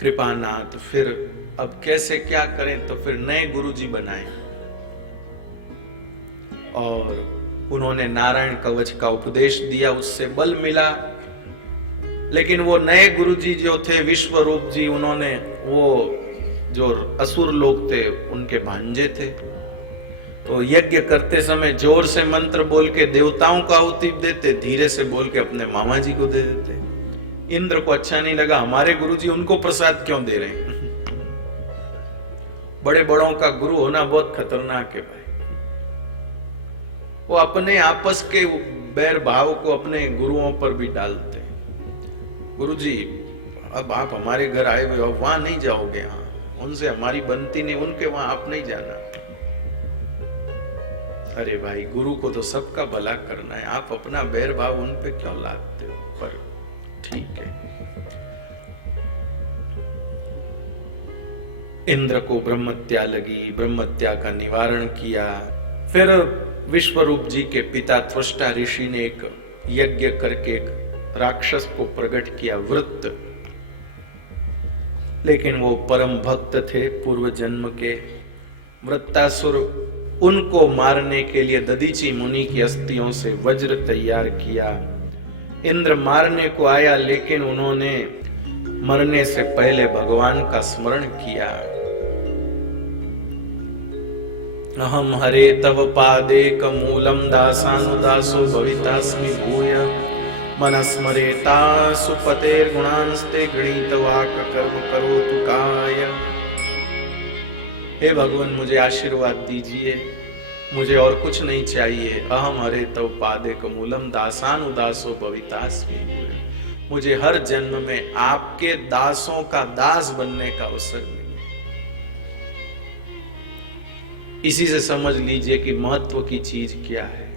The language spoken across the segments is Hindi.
कृपानाथ फिर अब कैसे क्या करें, तो फिर नए गुरुजी बनाए और उन्होंने नारायण कवच का उपदेश दिया, उससे बल मिला। लेकिन वो नए गुरुजी जो थे विश्व रूप जी, उन्होंने वो जो असुर लोग थे उनके भांजे थे, तो यज्ञ करते समय जोर से मंत्र बोल के देवताओं को आहुति देते, धीरे से बोल के अपने मामा जी को दे देते। इंद्र को अच्छा नहीं लगा, हमारे गुरुजी उनको प्रसाद क्यों दे रहे हैं। बड़े बड़ों का गुरु होना बहुत खतरनाक है भाई। वो अपने आपस के बैर भाव को अपने गुरुओं पर भी डालते हैं। गुरुजी अब आप हमारे घर आए हुए हो, वहां नहीं जाओगे, हाँ उनसे हमारी बनती नहीं, उनके वहां आप नहीं जाना। अरे भाई गुरु को तो सबका भला करना है, आप अपना बैर भाव उन पे क्यों लादते हो। पर ठीक है, इंद्र को ब्रह्मत्या लगी, ब्रह्मत्या का निवारण किया। फिर विश्वरूप जी के पिता त्वष्टा ऋषि ने एक यज्ञ करके एक राक्षस को प्रकट किया, वृत्त। लेकिन वो परम भक्त थे पूर्व जन्म के। वृत्तासुर, उनको मारने के लिए दधीची मुनि की अस्थियों से वज्र तैयार किया। इंद्र मारने को आया, लेकिन उन्होंने मरने से पहले भगवान का स्मरण किया। अहम हरे तव पादे कमूलम दासानुदासो भवितास्मि भूय मनस्मरेता सुपतेर गुणांस्ते गणितवाक कर्म करोतु काय। हे भगवान मुझे आशीर्वाद दीजिए, मुझे और कुछ नहीं चाहिए। अहम हरे तव पादे कमूलम दासानुदासो भवितास्मि भूय। मुझे हर जन्म में आपके दासों का दास बनने का अवसर मिले। इसी से समझ लीजिए कि महत्व की चीज क्या है।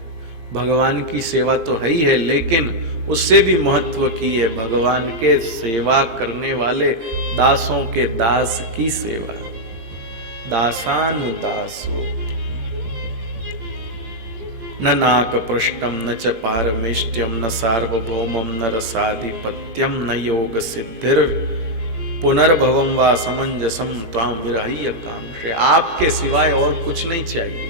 भगवान की सेवा तो है ही है, लेकिन उससे भी महत्व की है भगवान के सेवा करने वाले दासों के दास की सेवा। दासानुदासो न नाक पृष्ठम न च पारमेष्ट्यम न सार्वभौमम न रसाधिपत्यम न योग सिद्धिर पुनर्भवम वा समंजसम त्वां विरह्य कांक्षे। आपके सिवाय और कुछ नहीं चाहिए।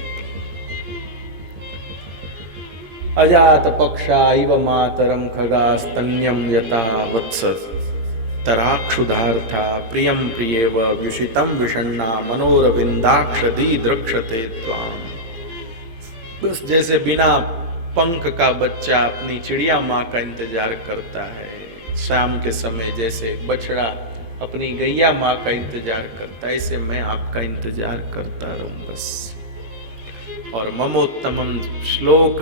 अजात पक्षा इव मातरम खगास्तन्यम यथा वत्स तराक्षुधार्था प्रियम प्रियेव व्युषितम विषण्णा मनोरविंदाक्षदी द्रक्षते त्वां। बस जैसे बिना पंख का बच्चा अपनी चिड़िया माँ का इंतजार करता है, शाम के समय जैसे बछड़ा अपनी गैया माँ का इंतजार करता है, ऐसे मैं आपका इंतजार करता रहूं बस। और ममोत्तमम श्लोक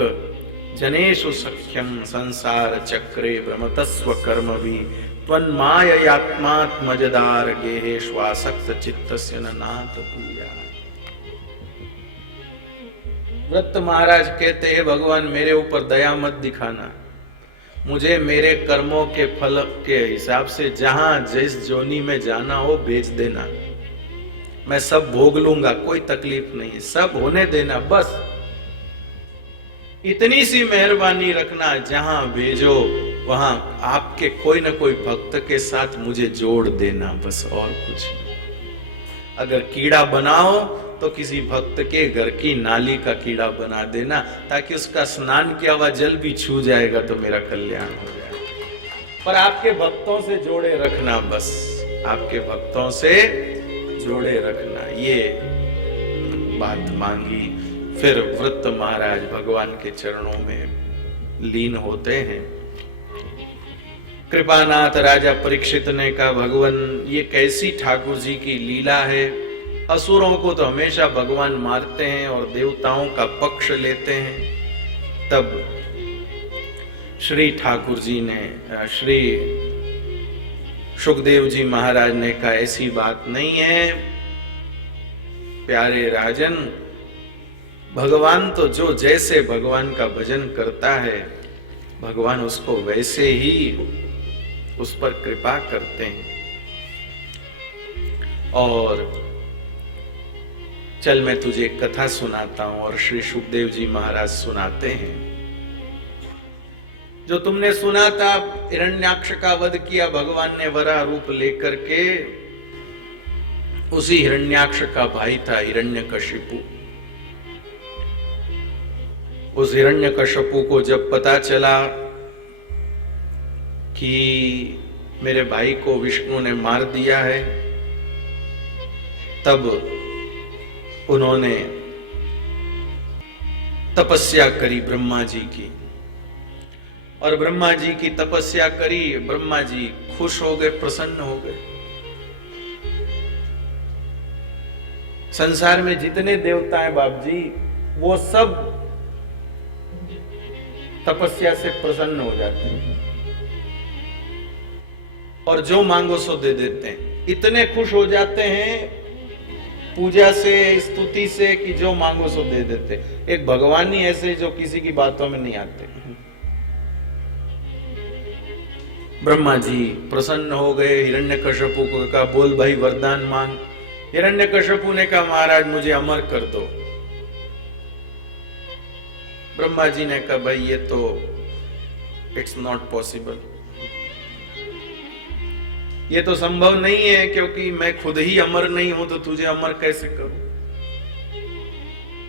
जनेषु सख्यम संसार चक्रे भ्रमतस्व कर्म भी त्वन्माययात्मात्मजदार गेहेष्वासक्त चित्तस्य न नाथ भूया। व्रत महाराज कहते हैं भगवान मेरे ऊपर दया मत दिखाना, मुझे मेरे कर्मों के फल के हिसाब से जहां जिस जोनी में जाना हो भेज देना, मैं सब भोग लूंगा, कोई तकलीफ नहीं, सब होने देना, बस इतनी सी मेहरबानी रखना, जहां भेजो वहां आपके कोई ना कोई भक्त के साथ मुझे जोड़ देना, बस और कुछ नहीं। अगर कीड़ा बनाओ तो किसी भक्त के घर की नाली का कीड़ा बना देना, ताकि उसका स्नान किया हुआ जल भी छू जाएगा तो मेरा कल्याण हो जाएगा। पर आपके भक्तों से जोड़े रखना, बस आपके भक्तों से जोड़े रखना, ये बात मांगी। फिर वृत्त महाराज भगवान के चरणों में लीन होते हैं। कृपानाथ राजा परीक्षित ने कहा, भगवान ये कैसी ठाकुर जी की लीला है। असुरों को तो हमेशा भगवान मारते हैं और देवताओं का पक्ष लेते हैं। तब श्री ठाकुर जी ने, श्री सुखदेव जी महाराज ने कहा, ऐसी बात नहीं है प्यारे राजन, भगवान तो जो जैसे भगवान का भजन करता है भगवान उसको वैसे ही उस पर कृपा करते हैं। और चल मैं तुझे एक कथा सुनाता हूं। और श्री सुखदेव जी महाराज सुनाते हैं, जो तुमने सुना था, हिरण्याक्ष का वध किया भगवान ने वराह रूप लेकर के, उसी हिरण्याक्ष का भाई था हिरण्यकशिपु। उस हिरण्यकशिपु को जब पता चला कि मेरे भाई को विष्णु ने मार दिया है, तब उन्होंने तपस्या करी ब्रह्मा जी की, और ब्रह्मा जी की तपस्या करी। ब्रह्मा जी खुश हो गए, प्रसन्न हो गए। संसार में जितने देवता हैं बाप जी, वो सब तपस्या से प्रसन्न हो जाते हैं और जो मांगो सो दे देते हैं। इतने खुश हो जाते हैं पूजा से, स्तुति से, कि जो मांगो सो दे देते। एक भगवान ही ऐसे जो किसी की बातों में नहीं आते। ब्रह्मा जी प्रसन्न हो गए। हिरण्यकशिपु को कहा बोल भाई वरदान मांग। हिरण्यकशिपु ने कहा महाराज मुझे अमर कर दो। ब्रह्मा जी ने कहा भाई ये तो इट्स नॉट पॉसिबल, ये तो संभव नहीं है, क्योंकि मैं खुद ही अमर नहीं हूं तो तुझे अमर कैसे करूं।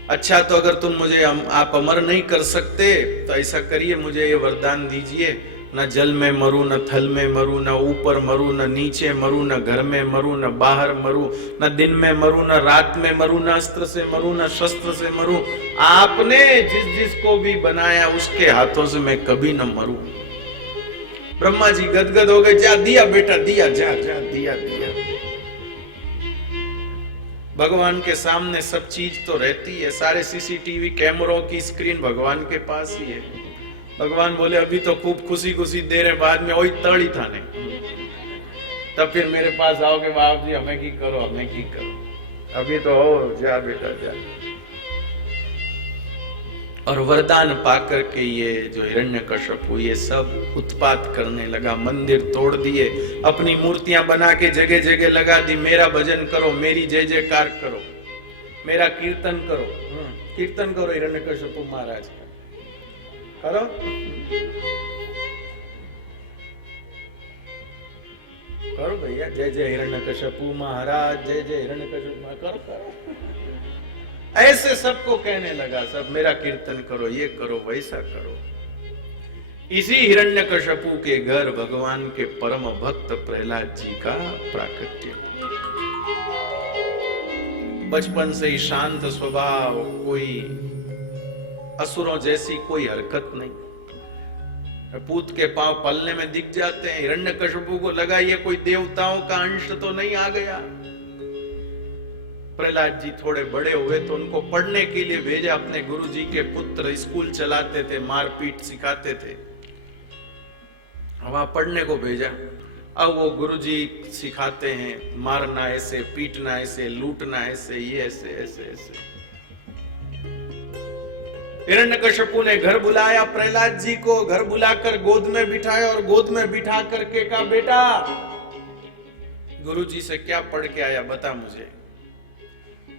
अच्छा तो अगर तुम मुझे आप अमर नहीं कर सकते तो ऐसा करिए, मुझे ये वरदान दीजिए, न जल में मरूं, न थल में मरूं, न ऊपर मरूं, न नीचे मरूं, न घर में मरूं, न बाहर मरूं, न दिन में मरूं, न रात में मरूं, न अस्त्र से मरूं, न शस्त्र से मरूं। आपने जिस जिसको भी बनाया उसके हाथों से मैं कभी न मरूं। ब्रह्मा जी गदगद हो गए। जा दिया बेटा, दिया, जा जा दिया दिया। भगवान के सामने सब चीज तो रहती है, सारे सीसीटीवी कैमरों की स्क्रीन भगवान के पास ही है। भगवान बोले अभी तो खूब खुशी खुशी दे रहे, बाद में वही तड़ी थाने, तब फिर मेरे पास आओगे बाप जी हमें की करो, हमें की करो। अभी तो हो, जा बेटा जा। और वरदान पाकर के ये जो हिरण्यकशिपु ये सब उत्पात करने लगा, मंदिर तोड़ दिए, अपनी मूर्तियां बना के जगह जगह लगा दी। मेरा भजन करो, मेरी जय जयकार करो, मेरा कीर्तन करो। कीर्तन करो हिरण्यकशिपु महाराज का, करो। करो भैया, जय जय हिरण्यकशिपु महाराज, जय जय हिरण्यकशिपु, करो करो। ऐसे सबको कहने लगा, सब मेरा कीर्तन करो, ये करो, वैसा करो। इसी हिरण्यकशिपु के घर भगवान के परम भक्त प्रहलाद जी का प्राकट्य। बचपन से ही शांत स्वभाव, कोई असुरों जैसी कोई हरकत नहीं। पूत के पांव पलने में दिख जाते हैं। हिरण्यकशिपु को लगा ये कोई देवताओं का अंश तो नहीं आ गया। प्रहलाद जी थोड़े बड़े हुए तो उनको पढ़ने के लिए भेजा। अपने गुरुजी के पुत्र स्कूल चलाते थे, मारपीट सिखाते थे, वहां पढ़ने को भेजा। अब वो गुरुजी सिखाते हैं मारना ऐसे, पीटना ऐसे, लूटना ऐसे, ये ऐसे ऐसे ऐसे। हिरण्यकशिपु ने घर बुलाया प्रहलाद जी को, घर बुलाकर गोद में बिठाया और गोद में बिठा करके कहा बेटा गुरुजी से क्या पढ़ के आया बता मुझे।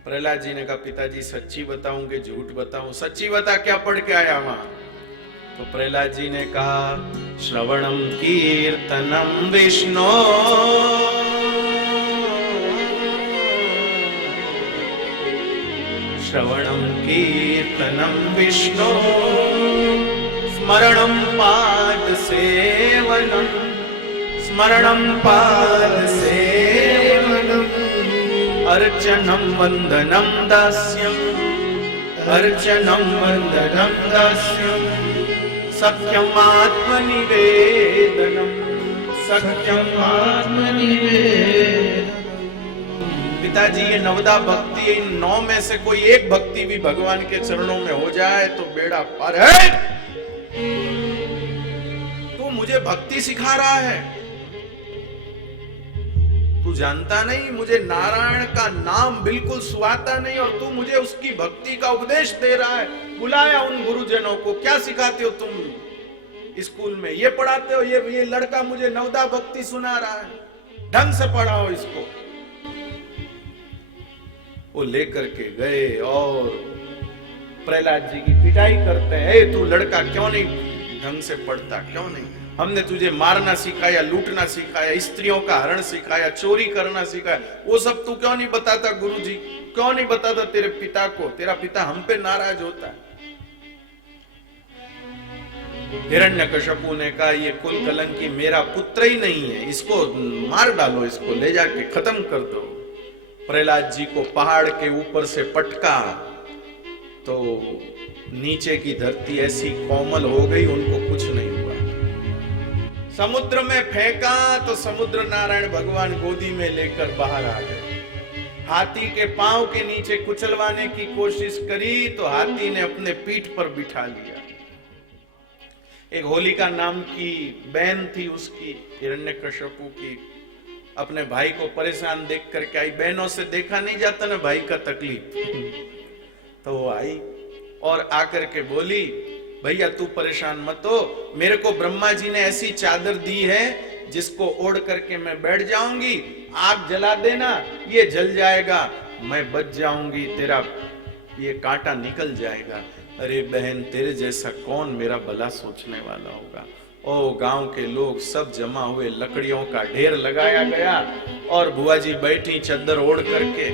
प्रहलाद जी ने कहा पिताजी सच्ची बताऊं कि झूठ बताऊं? सच्ची बता, क्या पढ़ के आया वहां? तो प्रहलाद जी ने कहा श्रवणम कीर्तनम विष्णु श्रवणम कीर्तनम विष्णु स्मरणम पाद सेवनम स्मरणम पाद सेवनम अर्चनम वंदनम दास्यम अर्चनम वंदनम दास्यम सख्यम आत्मनिवेदनम सख्यम आत्मनिवेदनम। पिताजी ये नवदा भक्ति, इन 9 में से कोई एक भक्ति भी भगवान के चरणों में हो जाए तो बेड़ा पार है। तू मुझे भक्ति सिखा रहा है, तू जानता नहीं मुझे नारायण का नाम बिल्कुल सुहाता नहीं और तू मुझे उसकी भक्ति का उपदेश दे रहा है। बुलाया उन गुरुजनों को, क्या सिखाते हो तुम स्कूल में? ये पढ़ाते हो? ये लड़का मुझे नवदा भक्ति सुना रहा है, ढंग से पढ़ाओ इसको। वो लेकर के गए और प्रहलाद जी की पिटाई करते हैं। तू लड़का क्यों नहीं ढंग से पढ़ता, क्यों नहीं? हमने तुझे मारना सिखाया, लूटना सिखाया, स्त्रियों का हरण सिखाया, चोरी करना सिखाया, वो सब तू क्यों नहीं बताता गुरुजी? क्यों नहीं बताता तेरे पिता को? तेरा पिता हम पे नाराज होता है। हिरण्यकश्यपु ने कहा, ये कुल कलंकी मेरा पुत्र ही नहीं है, इसको मार डालो, इसको ले जाके खत्म कर दो। प्रहलाद जी को पहाड़ के ऊपर से पटका तो नीचे की धरती ऐसी कोमल हो गई, उनको कुछ नहीं हुआ। समुद्र में फेंका तो समुद्र नारायण भगवान गोदी में लेकर बाहर आ गए। हाथी के पांव के नीचे कुचलवाने की कोशिश करी तो हाथी ने अपने पीठ पर बिठा लिया। एक होलिका नाम की बहन थी उसकी, हिरण्यकश्यपु की, अपने भाई को परेशान देख करके आई। बहनों से देखा नहीं जाता ना भाई का तकलीफ, तो वो आई और आकर के बोली, भैया तू परेशान मत हो, मेरे को ब्रह्मा जी ने ऐसी चादर दी है जिसको ओढ़ करके मैं बैठ जाऊंगी, आग जला देना, ये जल जाएगा, मैं बच जाऊंगी, तेरा ये कांटा निकल जाएगा। अरे बहन, तेरे जैसा कौन मेरा भला सोचने वाला होगा। ओ गांव के लोग सब जमा हुए, लकड़ियों का ढेर लगाया गया और बुआ जी बैठी चद्दर ओढ़ करके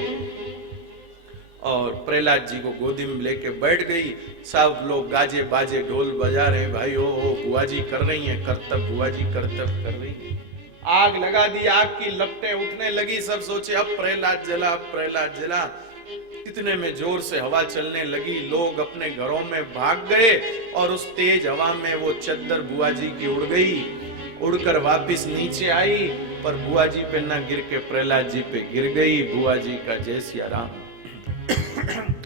और प्रहलाद जी को गोदी में लेके बैठ गई। सब लोग गाजे बाजे ढोल बजा रहे हैं, भाई ओ बुआ जी कर रही हैं करतब, बुआ जी करतब कर रही है। आग लगा दी, आग की लपटें उठने लगी। सब सोचे अब प्रहलाद जला, अब प्रहलाद जला। इतने में जोर से हवा चलने लगी, लोग अपने घरों में भाग गए और उस तेज हवा में वो चद्दर बुआ जी की उड़ गई, उड़कर वापिस नीचे आई, पर बुआ जी पे न गिर के प्रहलाद जी पे गिर गई। बुआ जी का जय सिया राम।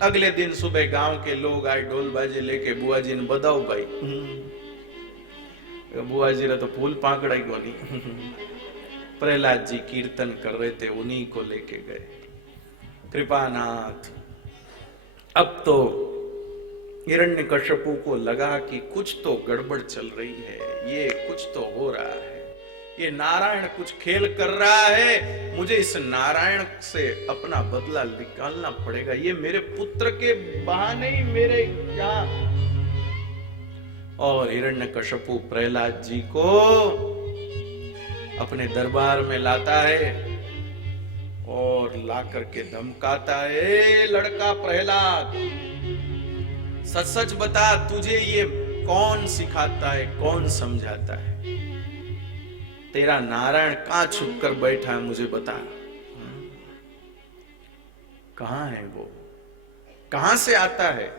अगले दिन सुबह गांव के लोग आए ढोल बाजे लेके, बुआ जी ने बधाओ भाई। बुआ जी ने तो फूल पाकड़ा ही कोनी। प्रहलाद जी कीर्तन कर रहे थे, उन्हीं को लेके गए। कृपानाथ, अब तो हिरण्यकश्यपु को लगा कि कुछ तो गड़बड़ चल रही है, ये कुछ तो हो रहा है, ये नारायण कुछ खेल कर रहा है, मुझे इस नारायण से अपना बदला निकालना पड़ेगा। ये मेरे पुत्र के बहाने ही मेरे यहाँ। और हिरण्यकश्यपु प्रहलाद जी को अपने दरबार में लाता है और ला करके धमकाता है, लड़का प्रहलाद, सच सच बता, तुझे ये कौन सिखाता है, कौन समझाता है? तेरा नारायण कहां छुप कर बैठा है, मुझे बता। कहां है वो, कहां से आता है?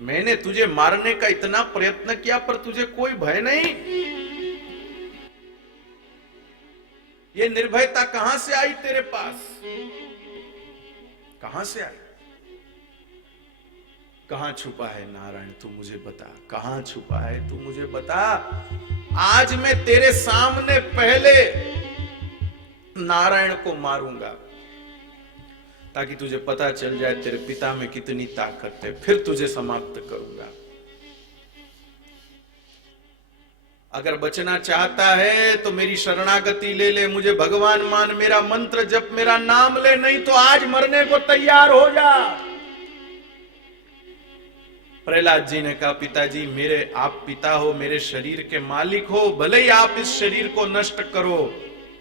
मैंने तुझे मारने का इतना प्रयत्न किया पर तुझे कोई भय नहीं। ये निर्भयता कहां से आई तेरे पास? कहां से आई? कहां छुपा है नारायण, तू मुझे बता, कहां छुपा है तू मुझे बता। आज मैं तेरे सामने पहले नारायण को मारूंगा ताकि तुझे पता चल जाए तेरे पिता में कितनी ताकत है, फिर तुझे समाप्त करूंगा। अगर बचना चाहता है तो मेरी शरणागति ले ले, मुझे भगवान मान, मेरा मंत्र जप, मेरा नाम ले, नहीं तो आज मरने को तैयार हो जा। प्रहलाद जी ने कहा, पिताजी, मेरे आप पिता हो, मेरे शरीर के मालिक हो, भले ही आप इस शरीर को नष्ट करो,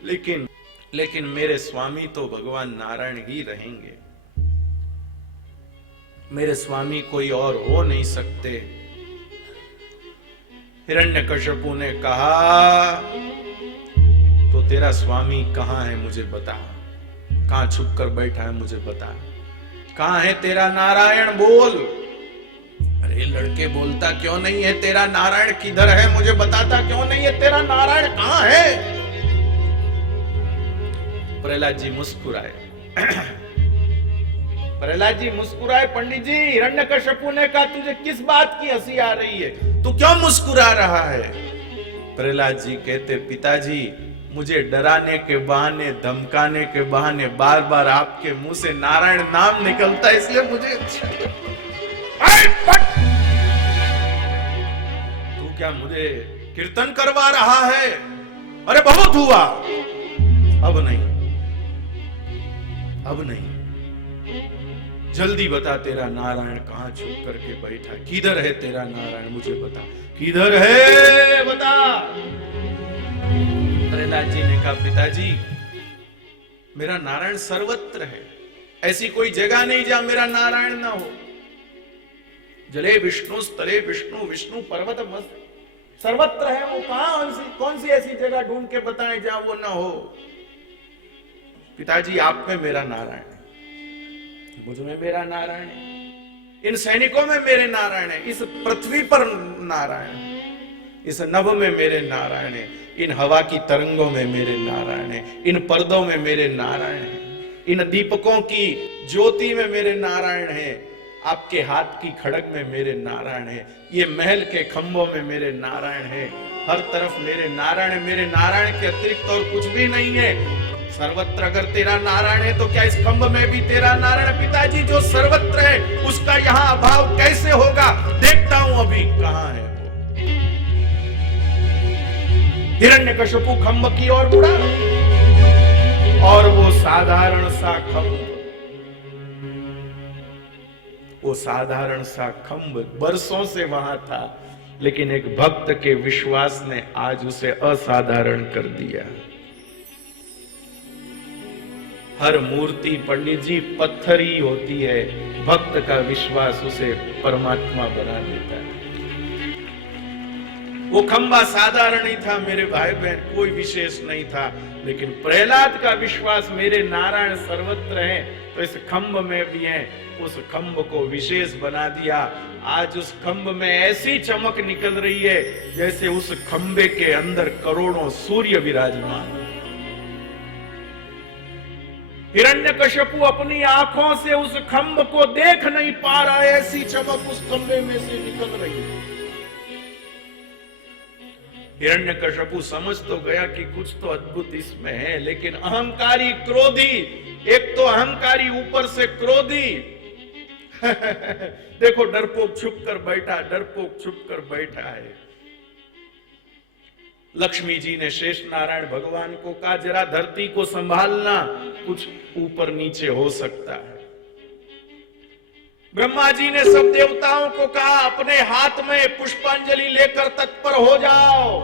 लेकिन मेरे स्वामी तो भगवान नारायण ही रहेंगे। मेरे स्वामी कोई और हो नहीं सकते। हिरण्यकश्यपु ने कहा, तो तेरा स्वामी कहां है मुझे बता, कहां छुप कर बैठा है मुझे बता, कहां है तेरा नारायण, बोल। अरे लड़के, बोलता क्यों नहीं है? तेरा नारायण किधर है मुझे बताता क्यों नहीं है? तेरा नारायण कहां है? प्रहलाद जी मुस्कुराए। प्रहलाद जी मुस्कुराए। पंडित जी, हिरण्यकश्यपु ने कहा, तुझे किस बात की हंसी आ रही है, तू क्यों मुस्कुरा रहा है? प्रहलाद जी कहते, पिताजी, मुझे डराने के बहाने, धमकाने के बहाने बार बार आपके मुंह से नारायण नाम निकलता है, इसलिए मुझे तू क्या मुझे कीर्तन करवा रहा है? अरे बहुत हुआ, अब नहीं, अब नहीं, जल्दी बता तेरा नारायण कहां छुप करके बैठा, किधर है तेरा नारायण, मुझे बता, किधर है बता। प्रहलाद जी ने कहा, पिताजी मेरा नारायण सर्वत्र है, ऐसी कोई जगह नहीं जहां मेरा नारायण ना हो। जले विष्णु स्थले विष्णु, विष्णु पर्वत मस्त, सर्वत्र है वो। कौन सी ऐसी जगह ढूंढ के बताएं जहां वो ना हो। पिताजी आप में मेरा नारायण है, मुझ में मेरा नारायण है, इन सैनिकों में मेरे नारायण है, इस पृथ्वी पर नारायण है, इस नभ में मेरे नारायण है, इन हवा की तरंगों में मेरे नारायण है, इन पर्दों में मेरे नारायण है, इन दीपकों की ज्योति में मेरे नारायण है, आपके हाथ की खड़ग में मेरे नारायण है, ये महल के खंभों में मेरे नारायण है, हर तरफ मेरे नारायण है। मेरे नारायण के अतिरिक्त और कुछ भी नहीं है। सर्वत्र अगर तेरा नारायण है तो क्या इस खंभ में भी तेरा नारायण? पिताजी जो सर्वत्र है उसका यहाँ अभाव कैसे होगा? देखता हूं अभी कहां है वो। हिरण्यकशिपु खंभ की ओर मुड़ा और वो साधारण सा खंभ, वो साधारण सा खंभ बरसों से वहां था, लेकिन एक भक्त के विश्वास ने आज उसे असाधारण कर दिया। हर मूर्ति पंडित जी पत्थर ही होती है, भक्त का विश्वास उसे परमात्मा बना देता है। वो खंबा साधारण ही था मेरे भाई बहन, कोई विशेष नहीं था, लेकिन प्रहलाद का विश्वास मेरे नारायण सर्वत्र है तो इस खंभ में भी है, उस खंभ को विशेष बना दिया। आज उस खंभ में ऐसी चमक निकल रही है जैसे उस खंबे के अंदर करोड़ों सूर्य विराजमान। हिरण्यकशिपु अपनी आंखों से उस खंभ को देख नहीं पा रहा है, ऐसी चमक उस खंबे में से निकल रही है। हिरण्यकशिपु समझ तो गया कि कुछ तो अद्भुत इसमें है, लेकिन अहंकारी क्रोधी, एक तो अहंकारी ऊपर से क्रोधी देखो डरपोक छुप कर बैठा, डरपोक छुप कर बैठा है। लक्ष्मी जी ने शेष नारायण भगवान को कहा जरा धरती को संभालना, कुछ ऊपर नीचे हो सकता है। ब्रह्मा जी ने सब देवताओं को कहा अपने हाथ में पुष्पांजलि लेकर तत्पर हो जाओ।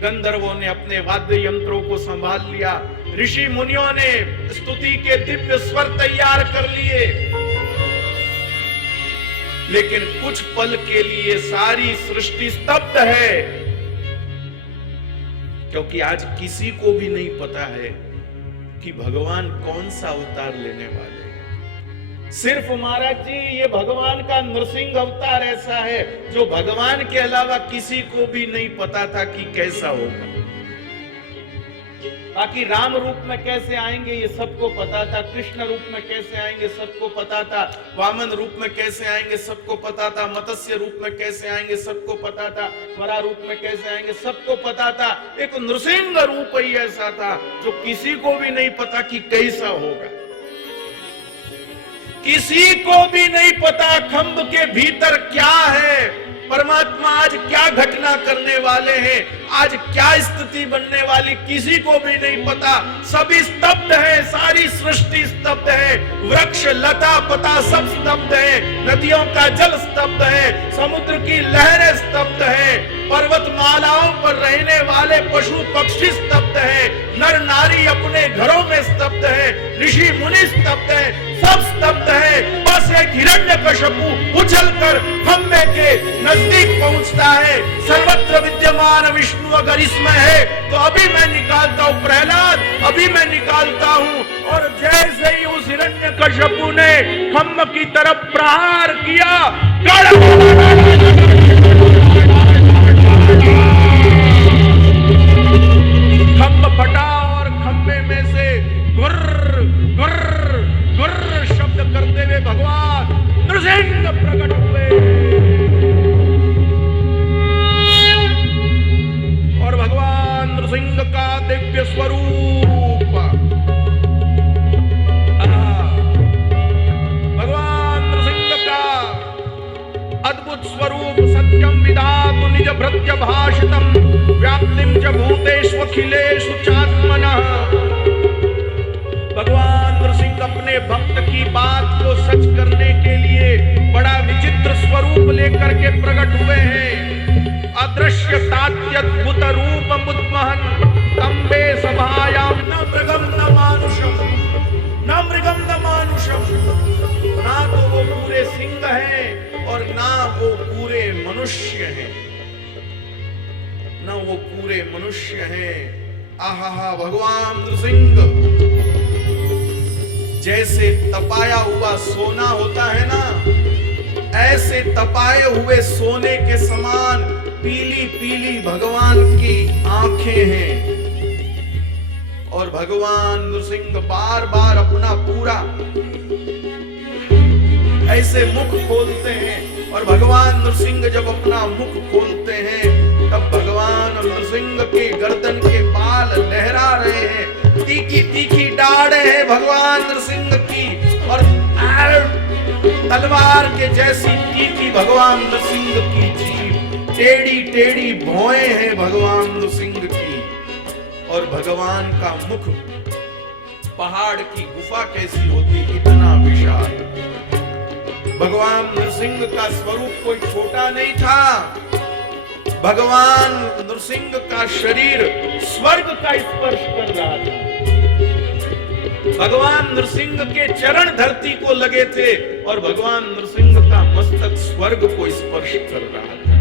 गंधर्वों ने अपने वाद्य यंत्रों को संभाल लिया, ऋषि मुनियों ने स्तुति के दिव्य स्वर तैयार कर लिए, लेकिन कुछ पल के लिए सारी सृष्टि स्तब्ध है, क्योंकि आज किसी को भी नहीं पता है कि भगवान कौन सा अवतार लेने वाले हैं। सिर्फ महाराज जी ये भगवान का नृसिंह अवतार ऐसा है जो भगवान के अलावा किसी को भी नहीं पता था कि कैसा होगा। बाकी राम रूप में कैसे आएंगे ये सबको पता था, कृष्ण रूप में कैसे आएंगे सबको पता था, वामन रूप में कैसे आएंगे सबको पता था, मत्स्य रूप में कैसे आएंगे सबको पता था, वरा रूप में कैसे आएंगे सबको पता था। एक नृसिंह रूप ही ऐसा था जो किसी को भी नहीं पता कि कैसा होगा। किसी को भी नहीं पता खंभ के भीतर क्या है, परमात्मा आज क्या घटना करने वाले हैं, आज क्या स्थिति बनने वाली, किसी को भी नहीं पता। सभी स्तब्ध है, सारी सृष्टि स्तब्ध है, वृक्ष लता पता सब स्तब्ध है, नदियों का जल स्तब्ध है, समुद्र की लहरें स्तब्ध है, पर्वतमालाओं पर रहने वाले पशु पक्षी स्तब्ध है, नर नारी अपने घरों में स्तब्ध है, ऋषि मुनि स्तब्ध है, सब स्तब्ध है। बस एक हिरण्यकशिपु उछलकर खंबे के नजदीक पहुंचता है। सर्वत्र विद्यमान विष्णु अगर इसमें है तो अभी मैं निकालता हूं प्रहलाद, अभी मैं निकालता हूं। और जैसे ही उस हिरण्यकशिपु ने खंभ की तरफ प्रहार किया, खंभ फटा और खंभे में से गुर्र गुर्र गुर्र शब्द करते हुए भगवान नृसिंह प्रकट हुए। और भगवान नृसिंह का दिव्य स्वरूप, भगवान नृसिंह का अद्भुत स्वरूप, सत्यम विधातु निज भृत्य भाषितम व्याप्तिम च भूतेषु अखिलेषु चात्मनः। भगवान नृसिंह अपने भक्त की बात को सच करने के लिए बड़ा विचित्र स्वरूप लेकर के प्रकट हुए हैं। अदृश्य तात्यद्भुत रूप महन् तम्बे सभायां न मृगम न मानुषम, न मृगम न मानुषम। ना तो वो पूरे सिंह हैं और ना वो पूरे मनुष्य हैं, ना वो पूरे मनुष्य हैं। आहा, भगवान नृसिंह जैसे तपाया हुआ सोना होता है ना, ऐसे तपाए हुए सोने के समान पीली पीली भगवान की आंखें हैं। और भगवान नृसिंह बार बार अपना पूरा ऐसे मुख खोलते हैं, और भगवान नृसिंह जब अपना मुख खोलते हैं तब भगवान नृसिंह के गर्दन के बाल लहरा रहे हैं। तीखी तीखी दाढ़ें हैं भगवान नृसिंह की, और तलवार के जैसी तीखी भगवान नृसिंह की जीभ, टेढ़ी टेढ़ी भौएं हैं भगवान नृसिंह की। और भगवान का मुख पहाड़ की गुफा कैसी होती, इतना विशाल। भगवान नृसिंह का स्वरूप कोई छोटा नहीं था। भगवान नृसिंह का शरीर स्वर्ग का स्पर्श कर रहा था। भगवान नृसिंह के चरण धरती को लगे थे और भगवान नृसिंह का मस्तक स्वर्ग को स्पर्श कर रहा था।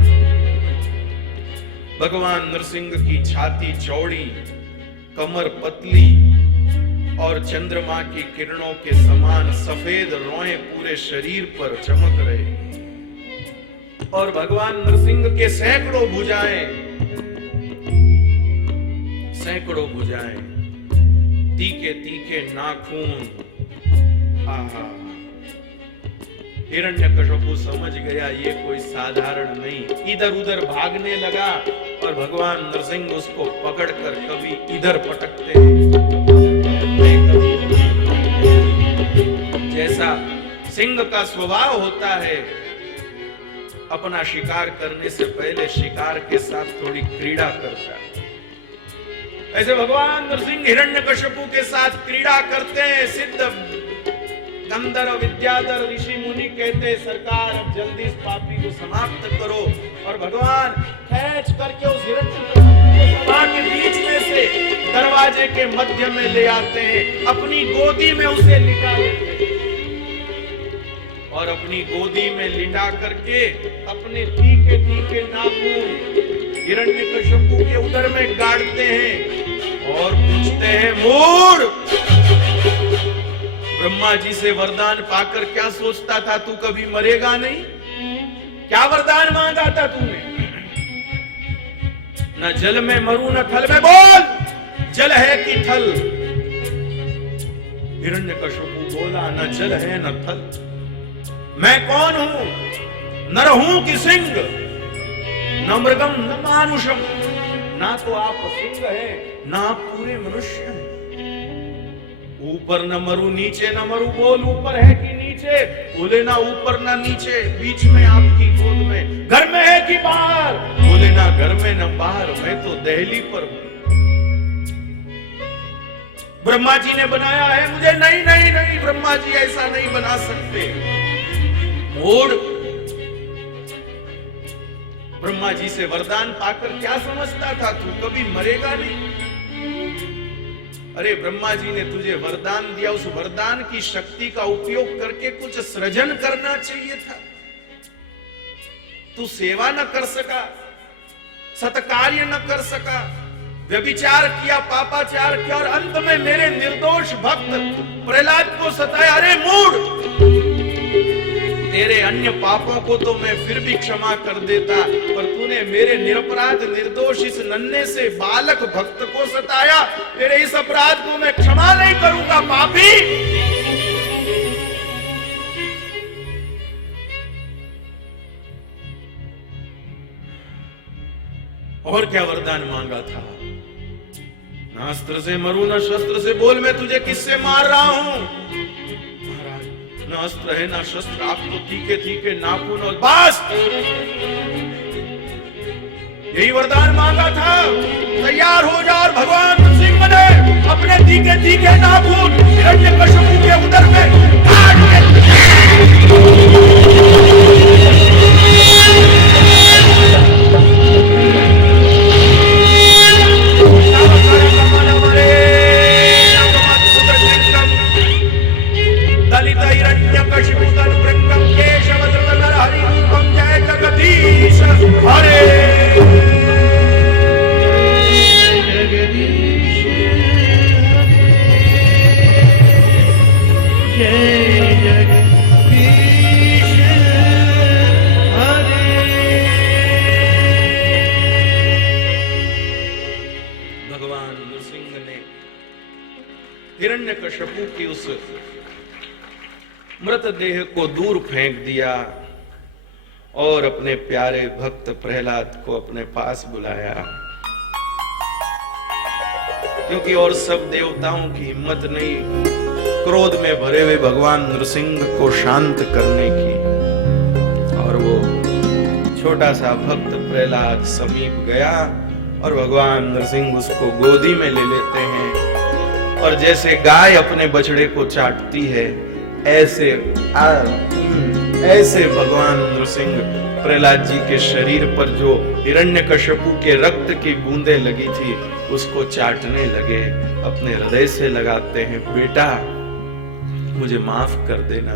भगवान नृसिंह की छाती चौड़ी, कमर पतली और चंद्रमा की किरणों के समान सफेद रोएं पूरे शरीर पर चमक रहे। और भगवान नृसिंह के सैकड़ों भुजाएं, सैकड़ों भुजाएं, तीखे तीखे नाखून। आहा, हिरण्यकशिपु समझ गया ये कोई साधारण नहीं, इधर उधर भागने लगा। और भगवान नृसिंह उसको पकड़कर कभी इधर पटकते हैं, जैसा सिंह का स्वभाव होता है, अपना शिकार करने से पहले शिकार के साथ थोड़ी क्रीड़ा करता है, ऐसे भगवान नृसिंह हिरण्यकशिपु के साथ क्रीड़ा करते हैं। सिद्ध गंधर्व विद्याधर ऋषि मुनि कहते हैं, सरकार अब जल्दी इस पापी को समाप्त करो। और भगवान खींच करके उस हिरण्यकशिपु को सभा के बीच में से दरवाजे के मध्य में ले आते हैं, अपनी गोदी में उसे लिटा देते हैं। और अपनी गोदी में लिटा करके अपने तीखे तीखे नाखून हिरण्यकशिपु के उदर में गाड़ते हैं और पूछते हैं, मूढ़, ब्रह्मा जी से वरदान पाकर क्या सोचता था, तू कभी मरेगा नहीं? क्या वरदान मांगा था तूने? न जल में मरूं न थल में, बोल जल है कि थल? हिरण्यकशिपु बोला, न जल है न थल। मैं कौन हूं? नर हूं कि सिंह? न मृगम न मानुषम। ना तो आप सिंह है, ना आप पूरे मनुष्य हैं। ऊपर न मरू नीचे न मरू, बोल ऊपर है कि नीचे? बोले ना ऊपर ना नीचे, बीच में आपकी गोद में। घर में है कि बाहर? बोले ना घर में न बाहर, मैं तो दहली पर हूं। ब्रह्मा जी ने बनाया है मुझे? नहीं नहीं नहीं, ब्रह्मा जी ऐसा नहीं बना सकते। मूढ़, ब्रह्मा जी से वरदान पाकर क्या समझता था तू, कभी मरेगा नहीं? अरे ब्रह्मा जी ने तुझे वरदान दिया, उस वरदान की शक्ति का उपयोग करके कुछ सृजन करना चाहिए था। तू सेवा न कर सका, सत्कार्य न कर सका, व्यभिचार किया, पापाचार किया, और अंत में मेरे निर्दोष भक्त प्रहलाद को सताया। अरे मूढ़, तेरे अन्य पापों को तो मैं फिर भी क्षमा कर देता, पर तूने मेरे निरपराध निर्दोष इस नन्हे से बालक भक्त को सताया। तेरे इस अपराध को मैं क्षमा नहीं करूंगा पापी। और क्या वरदान मांगा था? न अस्त्र से मरू न शस्त्र से, बोल मैं तुझे किससे मार रहा हूं? ना अस्त्र है ना शस्त्र, आप तो तीखे तीखे नाखून और बास। यही वरदान मांगा था। तैयार हो जा। और भगवान नृसिंह ने अपने तीखे तीखे नाखून हिरण्यकशिपु के उदर में काट के हिरण्यकश्यपु की उस मृतदेह को दूर फेंक दिया और अपने प्यारे भक्त प्रहलाद को अपने पास बुलाया, क्योंकि और सब देवताओं की हिम्मत नहीं क्रोध में भरे हुए भगवान नृसिंह को शांत करने की। और वो छोटा सा भक्त प्रहलाद समीप गया और भगवान नृसिंह उसको गोदी में ले लेते हैं और जैसे गाय अपने बछड़े को चाटती है ऐसे भगवान नृसिंह प्रहलाद जी के शरीर पर जो हिरण्यकश्यपु के रक्त की बूंदें लगी थी उसको चाटने लगे, अपने हृदय से लगाते हैं, बेटा मुझे माफ कर देना,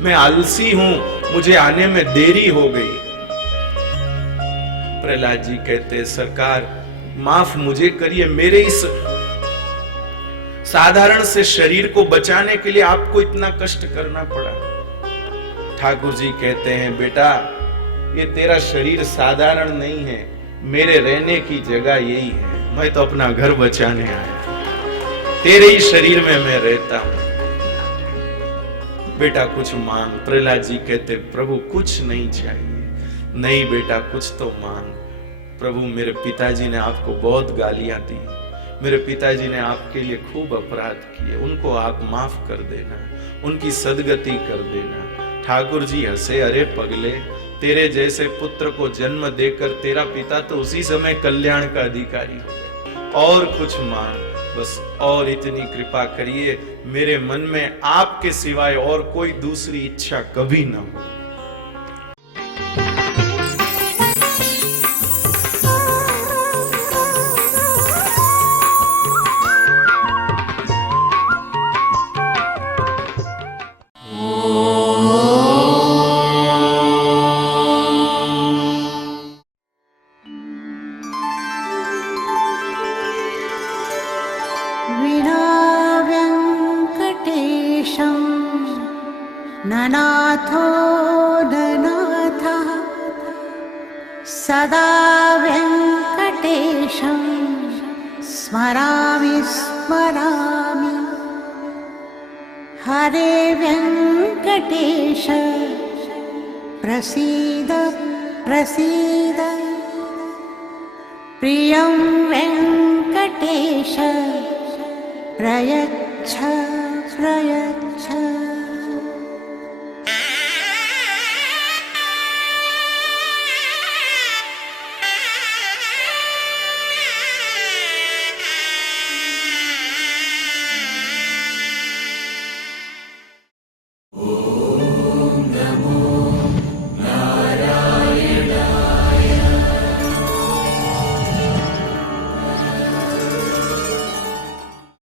मैं आलसी हूं, मुझे आने में देरी हो गई। प्रहलाद जी कहते सरकार माफ मुझे करिए, मेरे इस साधारण से शरीर को बचाने के लिए आपको इतना कष्ट करना पड़ा। ठाकुर जी कहते हैं बेटा ये तेरा शरीर साधारण नहीं है, मेरे रहने की जगह यही है, मैं तो अपना घर बचाने आया, तेरे ही शरीर में मैं रहता हूं, बेटा कुछ मांग। प्रहलाद जी कहते प्रभु कुछ नहीं चाहिए। नहीं बेटा कुछ तो मांग। प्रभु मेरे पिताजी ने आपको बहुत गालियां दी, मेरे पिताजी ने आपके लिए खूब अपराध किए, उनको आप माफ कर देना, उनकी सदगति कर देना। ठाकुर जी हंसे, अरे पगले तेरे जैसे पुत्र को जन्म देकर तेरा पिता तो उसी समय कल्याण का अधिकारी हो गया, और कुछ मांग बस, और इतनी कृपा करिए मेरे मन में आपके सिवाय और कोई दूसरी इच्छा कभी न हो। ननाथो ननाथः सदा वेङ्कटेशं स्मरामि स्मरामि। हरे वेङ्कटेश प्रसीद प्रसीद, प्रियं वेङ्कटेश प्रयच्छ प्रयच्छ।